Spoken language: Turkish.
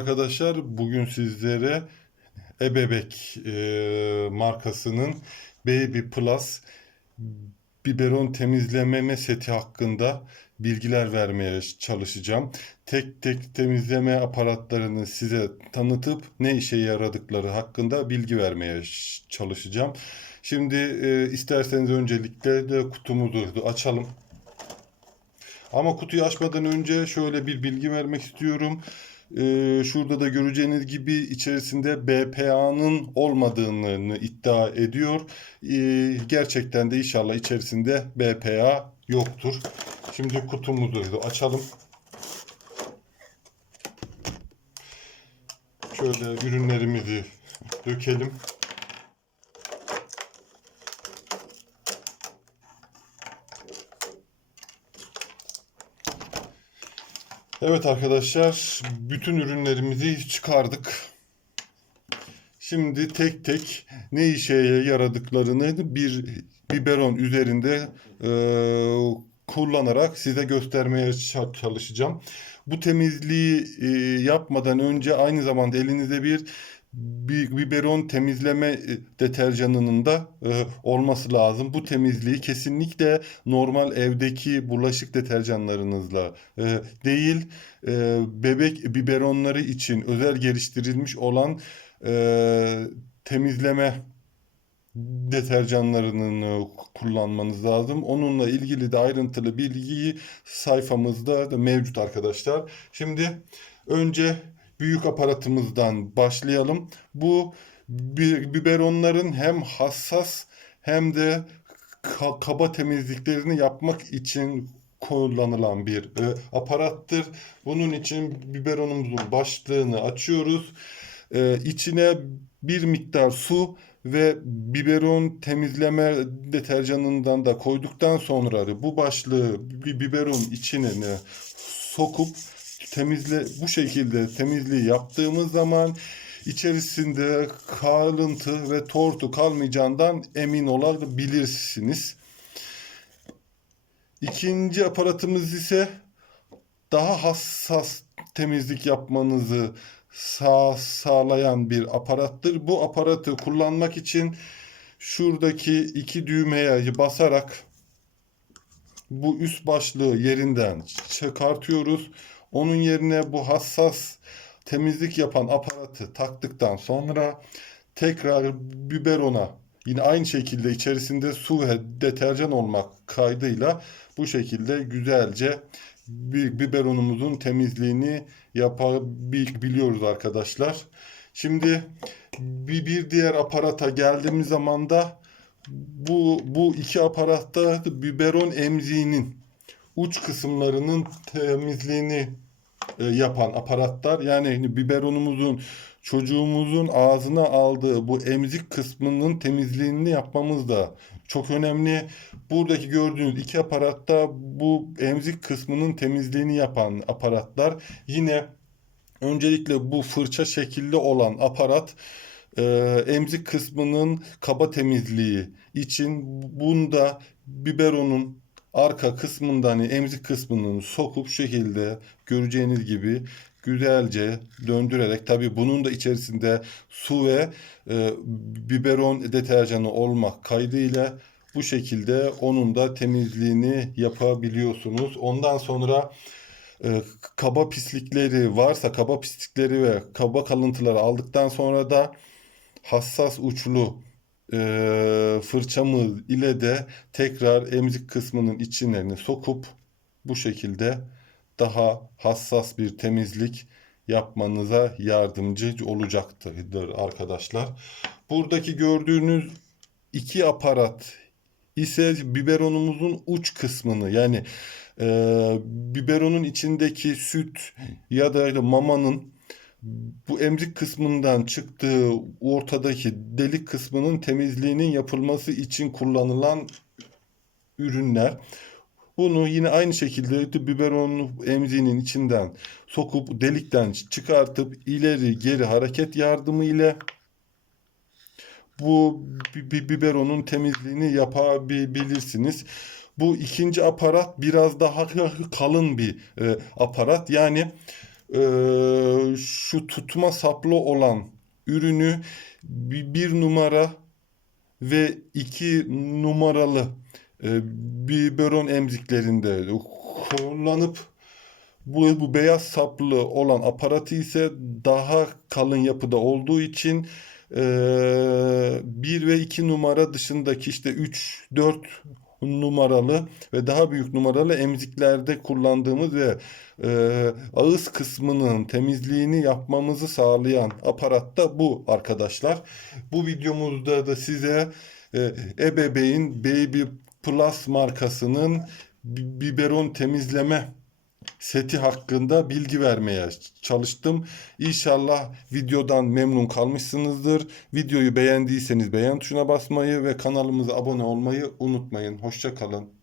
arkadaşlar. Bugün sizlere Ebebek e, markasının Baby Plus biberon temizleme seti hakkında bilgiler vermeye çalışacağım. Tek tek temizleme aparatlarını size tanıtıp ne işe yaradıkları hakkında bilgi vermeye çalışacağım. Şimdi e, isterseniz öncelikle de kutumuzu açalım. Ama kutuyu açmadan önce şöyle bir bilgi vermek istiyorum. Ee, şurada da göreceğiniz gibi içerisinde BPA'nın olmadığını iddia ediyor. Ee, gerçekten de inşallah içerisinde BPA yoktur. Şimdi kutumuzu açalım. Şöyle ürünlerimizi dökelim. Evet arkadaşlar, bütün ürünlerimizi çıkardık. Şimdi tek tek ne işe yaradıklarını bir biberon üzerinde e, kullanarak size göstermeye çalışacağım. Bu temizliği e, yapmadan önce aynı zamanda elinizde bir biberon temizleme e, deterjanının da e, olması lazım. Bu temizliği kesinlikle normal evdeki bulaşık deterjanlarınızla e, değil, e, bebek biberonları için özel geliştirilmiş olan e, temizleme deterjanlarını kullanmanız lazım. Onunla ilgili de ayrıntılı bilgiyi sayfamızda da mevcut arkadaşlar. Şimdi önce büyük aparatımızdan başlayalım. Bu bi- biberonların hem hassas hem de ka- kaba temizliklerini yapmak için kullanılan bir e, aparattır. Bunun için biberonumuzun başlığını açıyoruz. E, içine bir miktar su ve biberon temizleme deterjanından da koyduktan sonra bu başlığı biberon içine sokup temizle bu şekilde temizliği yaptığımız zaman içerisinde kalıntı ve tortu kalmayacağından emin olabilirsiniz. İkinci aparatımız ise daha hassas temizlik yapmanızı sağ, sağlayan bir aparattır. Bu aparatı kullanmak için şuradaki iki düğmeye basarak bu üst başlığı yerinden çıkartıyoruz. Onun yerine bu hassas temizlik yapan aparatı taktıktan sonra tekrar biberona yine aynı şekilde içerisinde su ve deterjan olmak kaydıyla bu şekilde güzelce bir biberonumuzun temizliğini yapabiliyoruz arkadaşlar. Şimdi bir, diğer aparata geldiğimiz zaman da bu, bu iki aparatta biberon emziğinin uç kısımlarının temizliğini e, yapan aparatlar. Yani hani biberonumuzun çocuğumuzun ağzına aldığı bu emzik kısmının temizliğini yapmamız da çok önemli. Buradaki gördüğünüz iki aparatta bu emzik kısmının temizliğini yapan aparatlar. Yine öncelikle bu fırça şekilli olan aparat e, emzik kısmının kaba temizliği için bunda biberonun arka kısmından hani emzik kısmını sokup şekilde göreceğiniz gibi güzelce döndürerek tabi bunun da içerisinde su ve e, biberon deterjanı olmak kaydıyla bu şekilde onun da temizliğini yapabiliyorsunuz. Ondan sonra e, kaba pislikleri varsa kaba pislikleri ve kaba kalıntıları aldıktan sonra da hassas uçlu e, fırçamız ile de tekrar emzik kısmının içlerini sokup bu şekilde daha hassas bir temizlik yapmanıza yardımcı olacaktır arkadaşlar. Buradaki gördüğünüz iki aparat ise biberonumuzun uç kısmını yani e, biberonun içindeki süt ya da mamanın bu emzik kısmından çıktığı ortadaki delik kısmının temizliğinin yapılması için kullanılan ürünler. Bunu yine aynı şekilde biberon emziğinin içinden sokup delikten çıkartıp ileri geri hareket yardımı ile bu bi- biberonun temizliğini yapabilirsiniz. Bu ikinci aparat biraz daha kalın bir e, aparat. Yani Ee, şu tutma saplı olan ürünü bi- bir numara ve iki numaralı e, biberon emziklerinde kullanıp bu, bu beyaz saplı olan aparatı ise daha kalın yapıda olduğu için e, 1 ve 2 numara dışındaki işte 3, 4 numaralı ve daha büyük numaralı emziklerde kullandığımız ve e, ağız kısmının temizliğini yapmamızı sağlayan aparat da bu arkadaşlar. Bu videomuzda da size e, Ebeveyn Baby Plus markasının bi- biberon temizleme seti hakkında bilgi vermeye çalıştım. İnşallah videodan memnun kalmışsınızdır. Videoyu beğendiyseniz beğen tuşuna basmayı ve kanalımıza abone olmayı unutmayın. Hoşça kalın.